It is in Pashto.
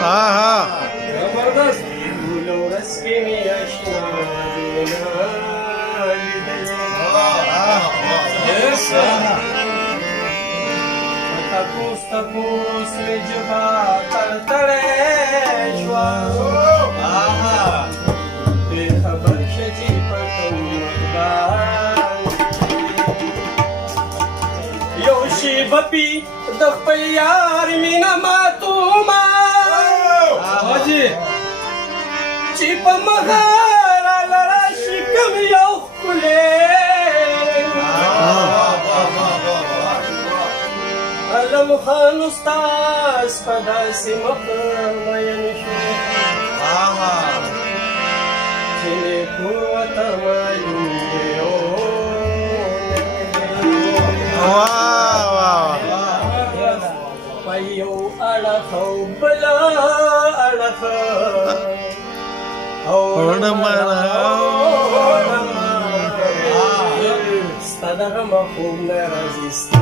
زبردست ټوله ورځ کې مې اشنا تپوس تپوس مې ژبه تړتړې شوه پرې خبر شه چې په کوم یو شېبه پي د خپل یار مینه ماتومه چې په مخه راله راشي کوم یو ښکلی علم خان استاز په داسې مخ مین شو چې نیکو ورته معلوم دی په یو اړخ او بل اړخ ستا دغه مفهوم نه راځي ستا